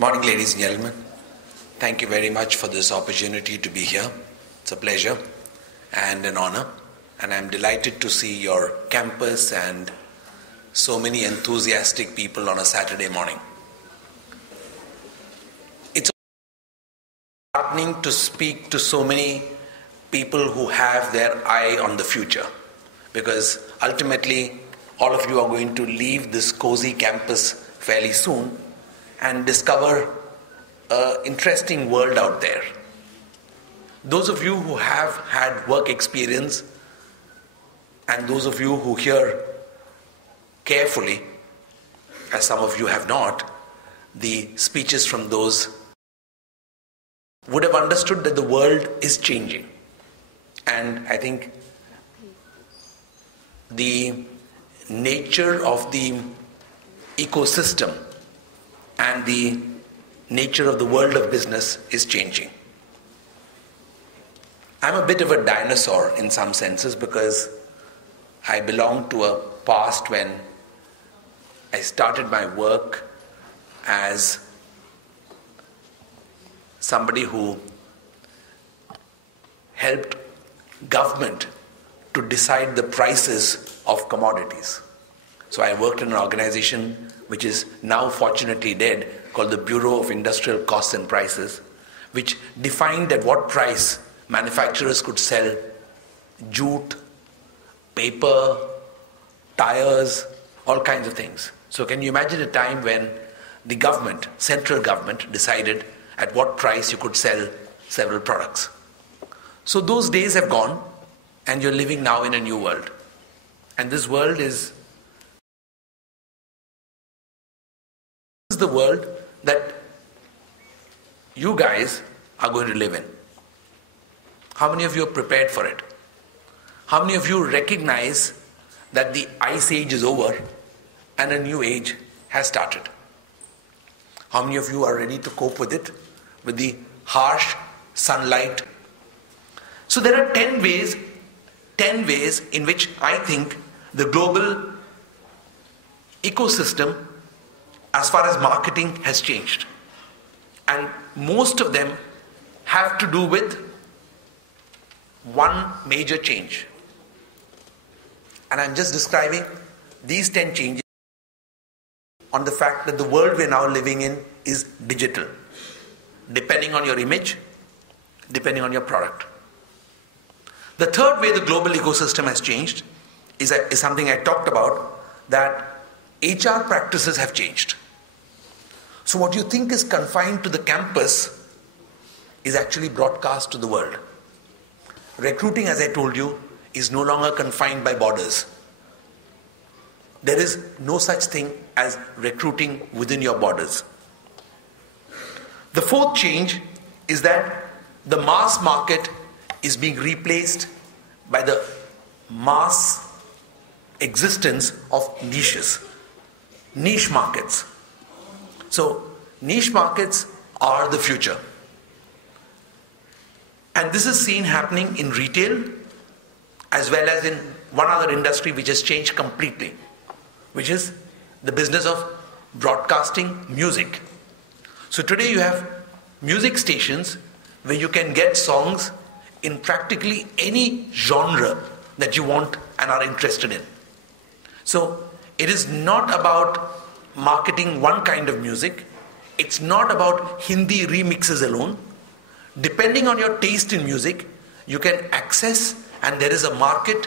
Morning, ladies and gentlemen. Thank you very much for this opportunity to be here. It's a pleasure and an honor. And I'm delighted to see your campus and so many enthusiastic people on a Saturday morning. It's heartening to speak to so many people who have their eye on the future, because ultimately all of you are going to leave this cozy campus fairly soon and discover an interesting world out there. Those of you who have had work experience and those of you who hear carefully, as some of you have not, the speeches from those would have understood that the world is changing. And I think the nature of the ecosystem and the nature of the world of business is changing. I'm a bit of a dinosaur in some senses because I belong to a past when I started my work as somebody who helped government to decide the prices of commodities. So I worked in an organization which is now fortunately dead, called the Bureau of Industrial Costs and Prices, which defined at what price manufacturers could sell jute, paper, tires, all kinds of things. So can you imagine a time when the government, central government, decided at what price you could sell several products? So those days have gone, and you're living now in a new world. And this world is the world that you guys are going to live in. How many of you are prepared for it? How many of you recognize that the ice age is over and a new age has started? How many of you are ready to cope with it, with the harsh sunlight? So there are 10 ways in which I think the global ecosystem as far as marketing has changed. And most of them have to do with one major change. And I'm just describing these 10 changes on the fact that the world we're now living in is digital, depending on your image, depending on your product. The third way the global ecosystem has changed is something I talked about, that HR practices have changed. So what you think is confined to the campus is actually broadcast to the world. Recruiting, as I told you, is no longer confined by borders. There is no such thing as recruiting within your borders. The fourth change is that the mass market is being replaced by the mass existence of niches, niche markets. So niche markets are the future. And this is seen happening in retail as well as in one other industry which has changed completely, which is the business of broadcasting music. So today you have music stations where you can get songs in practically any genre that you want and are interested in. So it is not about marketing one kind of music. It's not about Hindi remixes alone. Depending on your taste in music, you can access, and there is a market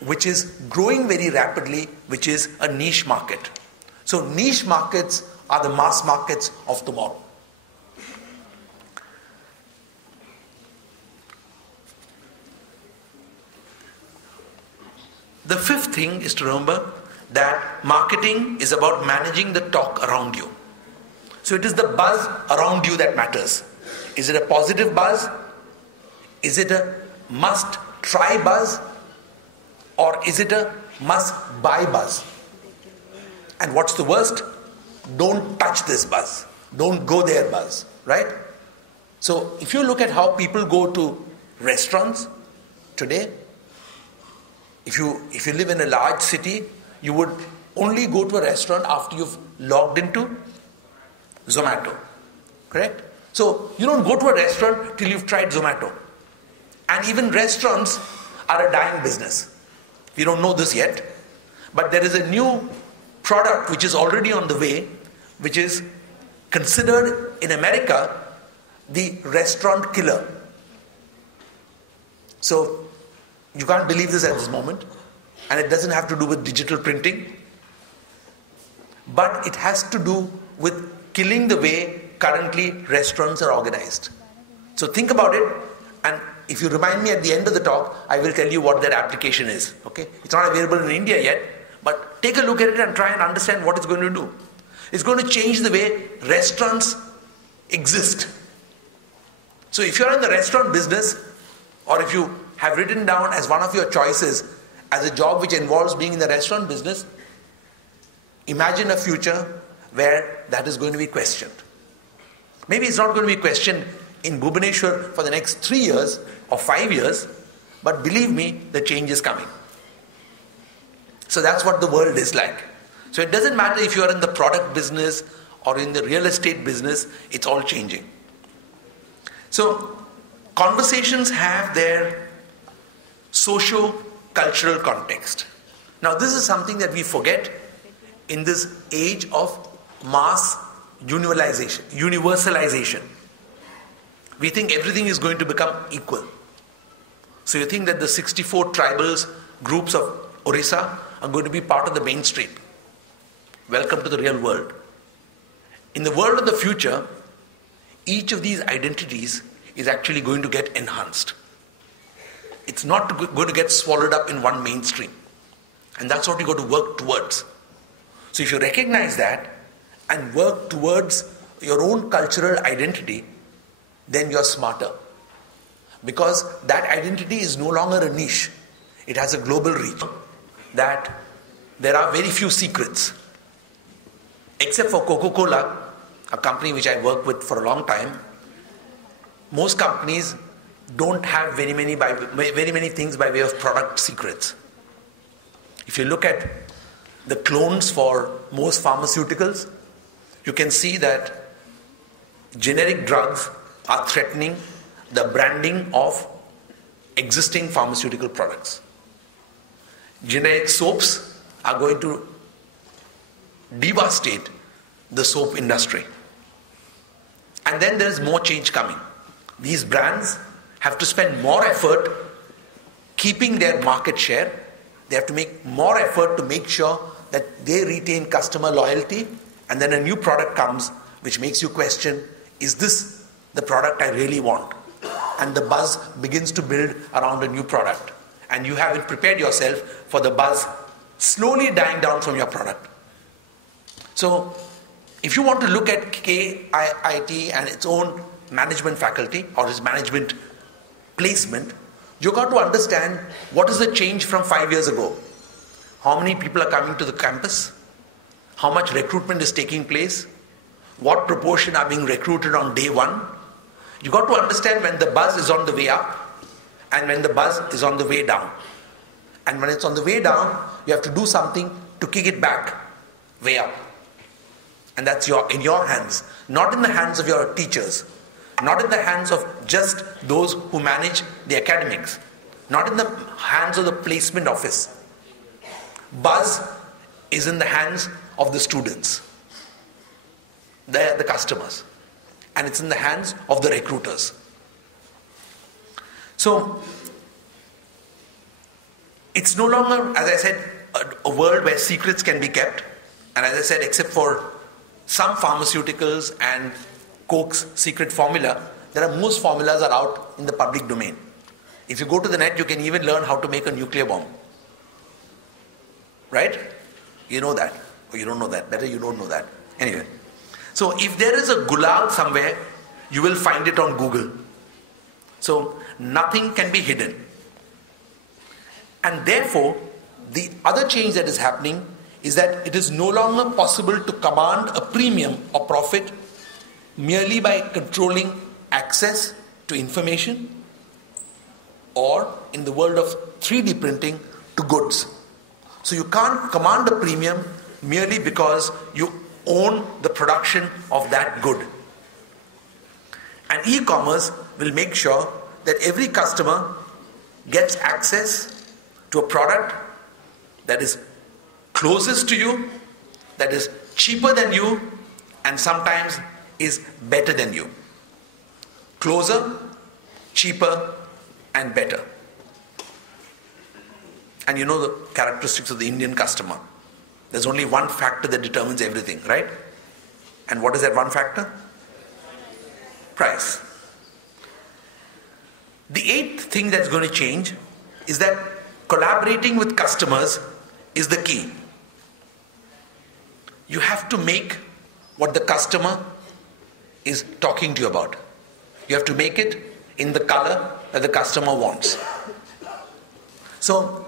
which is growing very rapidly, which is a niche market. So niche markets are the mass markets of tomorrow. The fifth thing is to remember that marketing is about managing the talk around you. So it is the buzz around you that matters. Is it a positive buzz? Is it a must-try buzz? Or is it a must-buy buzz? And what's the worst? Don't touch this buzz. Don't go there buzz, right? So if you look at how people go to restaurants today, if you live in a large city, you would only go to a restaurant after you've logged into Zomato. Correct? So you don't go to a restaurant till you've tried Zomato. And even restaurants are a dying business. We don't know this yet. But there is a new product which is already on the way, which is considered in America the restaurant killer. So you can't believe this at this moment. And it doesn't have to do with digital printing. But it has to do with killing the way currently restaurants are organized. So think about it, and if you remind me at the end of the talk, I will tell you what that application is. Okay? It's not available in India yet, but take a look at it and try and understand what it's going to do. It's going to change the way restaurants exist. So if you're in the restaurant business, or if you have written down as one of your choices as a job which involves being in the restaurant business, imagine a future where that is going to be questioned. Maybe it's not going to be questioned in Bhubaneswar for the next 3 years or 5 years, but believe me, the change is coming. So that's what the world is like. So it doesn't matter if you are in the product business or in the real estate business, it's all changing. So conversations have their socio-cultural context. Now this is something that we forget in this age of mass universalization. We think everything is going to become equal. So you think that the 64 tribals groups of Orissa are going to be part of the mainstream. Welcome to the real world. In the world of the future, each of these identities is actually going to get enhanced. It's not going to get swallowed up in one mainstream. And that's what you got to work towards. So if you recognize that and work towards your own cultural identity, then you're smarter. Because that identity is no longer a niche. It has a global reach. That there are very few secrets. Except for Coca-Cola, a company which I worked with for a long time, most companies don't have very many things by way of product secrets. If you look at the clones for most pharmaceuticals, you can see that generic drugs are threatening the branding of existing pharmaceutical products. Generic soaps are going to devastate the soap industry. And then there is more change coming. These brands have to spend more effort keeping their market share. They have to make more effort to make sure that they retain customer loyalty, and then a new product comes which makes you question, is this the product I really want? And the buzz begins to build around a new product. And you haven't prepared yourself for the buzz slowly dying down from your product. So, if you want to look at KIIT and its own management faculty or its management placement, you got to understand what is the change from 5 years ago. How many people are coming to the campus? How much recruitment is taking place? What proportion are being recruited on day one? You got to understand when the buzz is on the way up and when the buzz is on the way down. And when it's on the way down, you have to do something to kick it back way up. And that's in your hands, not in the hands of your teachers, not in the hands of just those who manage the academics, not in the hands of the placement office. Buzz is in the hands of the students. They're the customers. And it's in the hands of the recruiters. So, it's no longer, as I said, a world where secrets can be kept. And as I said, except for some pharmaceuticals and Coke's secret formula, most formulas are out in the public domain. If you go to the net, you can even learn how to make a nuclear bomb. Right? You know that. Or you don't know that. Better you don't know that. Anyway. So if there is a gulal somewhere, you will find it on Google. So nothing can be hidden. And therefore, the other change that is happening is that it is no longer possible to command a premium or profit merely by controlling access to information, or in the world of 3D printing, to goods. So you can't command a premium merely because you own the production of that good. And e-commerce will make sure that every customer gets access to a product that is closest to you, that is cheaper than you, and sometimes is better than you. Closer, cheaper, and better. And you know the characteristics of the Indian customer. There's only one factor that determines everything, right? And what is that one factor? Price. The eighth thing that's going to change is that collaborating with customers is the key. You have to make what the customer is talking to you about. You have to make it in the color that the customer wants. So,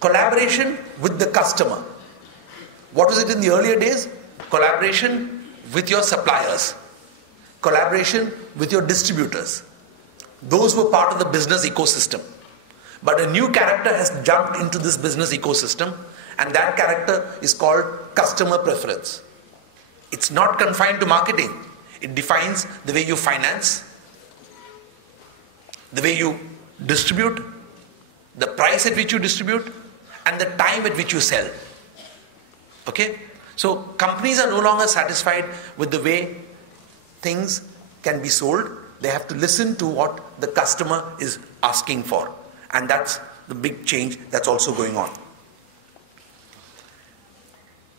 collaboration with the customer. What was it in the earlier days? Collaboration with your suppliers. Collaboration with your distributors. Those were part of the business ecosystem. But a new character has jumped into this business ecosystem, and that character is called customer preference. It's not confined to marketing. It defines the way you finance, the way you distribute, the price at which you distribute, and the time at which you sell. Okay? So companies are no longer satisfied with the way things can be sold. They have to listen to what the customer is asking for. And that's the big change that's also going on.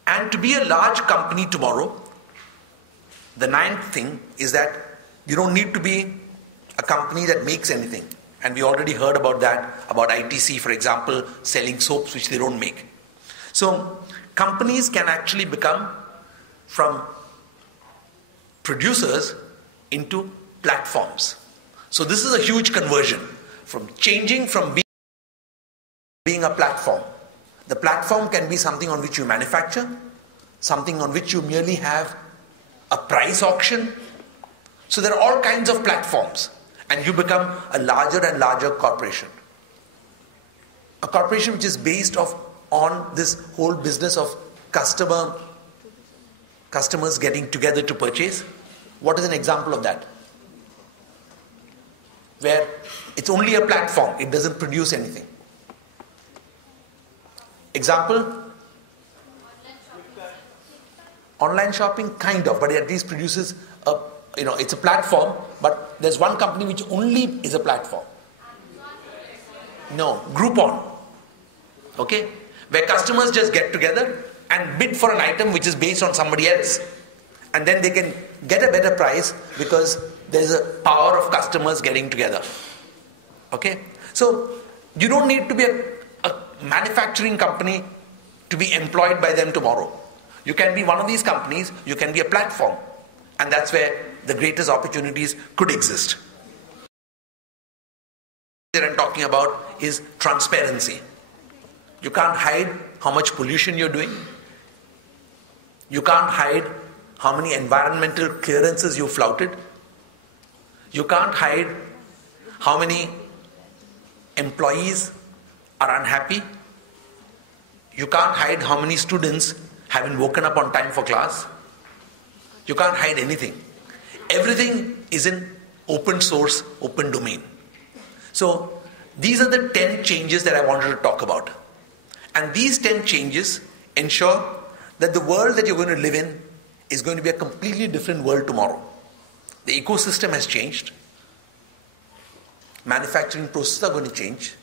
And to be a large company tomorrow, the ninth thing is that you don't need to be a company that makes anything. And we already heard about that, about ITC, for example, selling soaps which they don't make. So companies can actually become from producers into platforms. So this is a huge conversion from changing from being a platform. The platform can be something on which you manufacture, something on which you merely have a price auction. So there are all kinds of platforms, and you become a larger and larger corporation. A corporation which is based on this whole business of customers getting together to purchase. What is an example of that? Where it's only a platform, it doesn't produce anything. Example? Online shopping, kind of, but it at least produces it's a platform, but there's one company which only is a platform. No, Groupon. Okay? Where customers just get together and bid for an item which is based on somebody else. And then they can get a better price because there's a power of customers getting together. Okay? So, you don't need to be a manufacturing company to be employed by them tomorrow. You can be one of these companies, you can be a platform. And that's where the greatest opportunities could exist. What I'm talking about is transparency. You can't hide how much pollution you're doing. You can't hide how many environmental clearances you flouted. You can't hide how many employees are unhappy. You can't hide how many students haven't woken up on time for class. You can't hide anything. Everything is in open source, open domain. So these are the 10 changes that I wanted to talk about. And these 10 changes ensure that the world that you're going to live in is going to be a completely different world tomorrow. The ecosystem has changed. Manufacturing processes are going to change.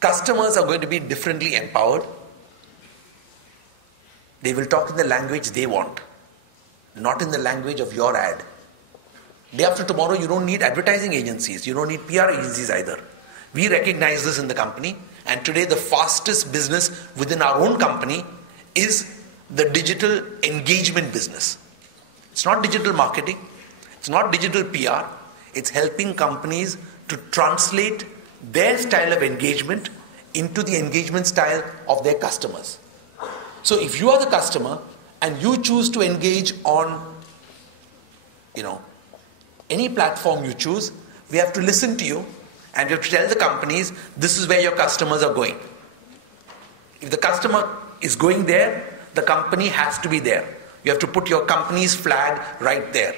Customers are going to be differently empowered. They will talk in the language they want, not in the language of your ad. Day after tomorrow, you don't need advertising agencies. You don't need PR agencies either. We recognize this in the company, and today the fastest business within our own company is the digital engagement business. It's not digital marketing. It's not digital PR. It's helping companies to translate their style of engagement into the engagement style of their customers. So if you are the customer and you choose to engage on, any platform you choose, we have to listen to you and we have to tell the companies, this is where your customers are going. If the customer is going there, the company has to be there. You have to put your company's flag right there,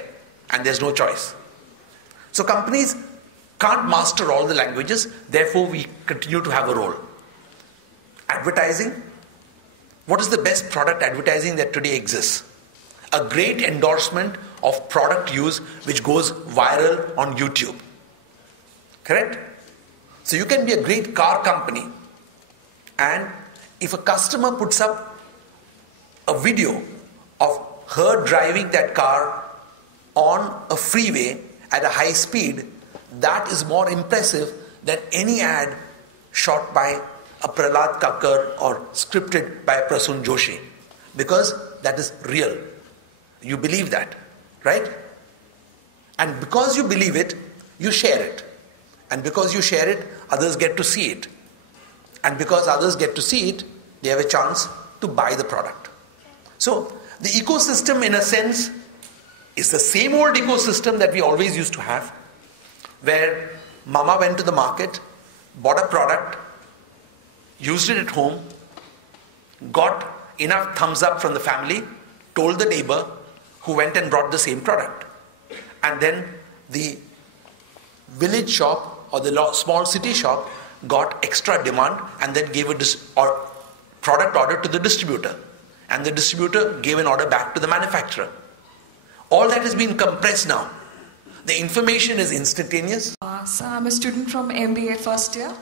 and there's no choice. So companies can't master all the languages, therefore we continue to have a role. Advertising. What is the best product advertising that today exists? A great endorsement of product use which goes viral on YouTube. Correct? So you can be a great car company, and if a customer puts up a video of her driving that car on a freeway at a high speed, that is more impressive than any ad shot by a Prahlad Kakkar or scripted by Prasun Joshi, because that is real. You believe that, right? And because you believe it, you share it. And because you share it, others get to see it. And because others get to see it, they have a chance to buy the product. So the ecosystem, in a sense, is the same old ecosystem that we always used to have, where mama went to the market, bought a product, used it at home, got enough thumbs up from the family, told the neighbor, who went and brought the same product. And then the village shop or the small city shop got extra demand and then gave a product order to the distributor. And the distributor gave an order back to the manufacturer. All that has been compressed now. The information is instantaneous. So I'm a student from MBA first year.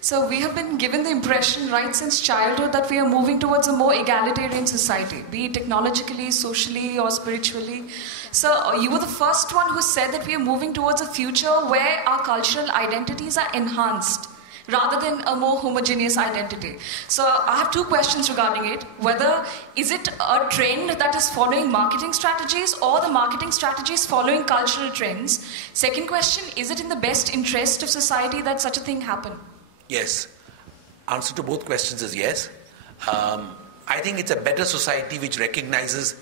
So we have been given the impression right since childhood that we are moving towards a more egalitarian society, be it technologically, socially or spiritually. So you were the first one who said that we are moving towards a future where our cultural identities are enhanced rather than a more homogeneous identity. So I have two questions regarding it. Whether is it a trend that is following marketing strategies or the marketing strategies following cultural trends? Second question, is it in the best interest of society that such a thing happen? Yes. Answer to both questions is yes. I think it's a better society which recognizes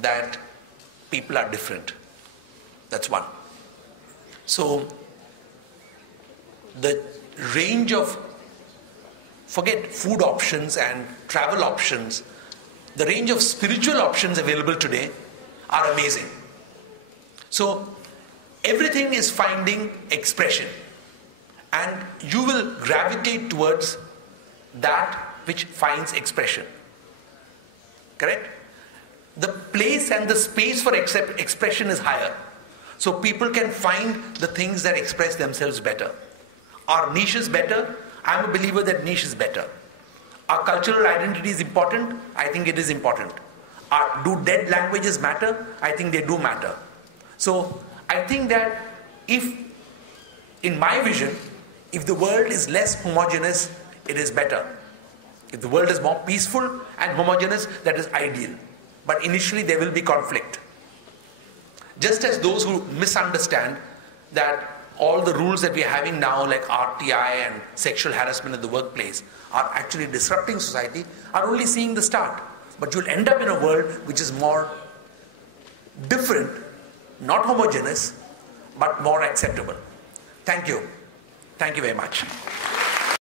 that people are different. That's one. So the range of, forget food options and travel options, the range of spiritual options available today are amazing. So everything is finding expression. And you will gravitate towards that which finds expression. Correct? The place and the space for expression is higher. So people can find the things that express themselves better. Are niches better? I'm a believer that niche is better. Are cultural identity is important? I think it is important. Do dead languages matter? I think they do matter. So I think that in my vision, if the world is less homogeneous, it is better. If the world is more peaceful and homogeneous, that is ideal. But initially there will be conflict. Just as those who misunderstand that all the rules that we are having now, like RTI and sexual harassment in the workplace, are actually disrupting society, are only seeing the start. But you'll end up in a world which is more different, not homogeneous, but more acceptable. Thank you. Thank you very much.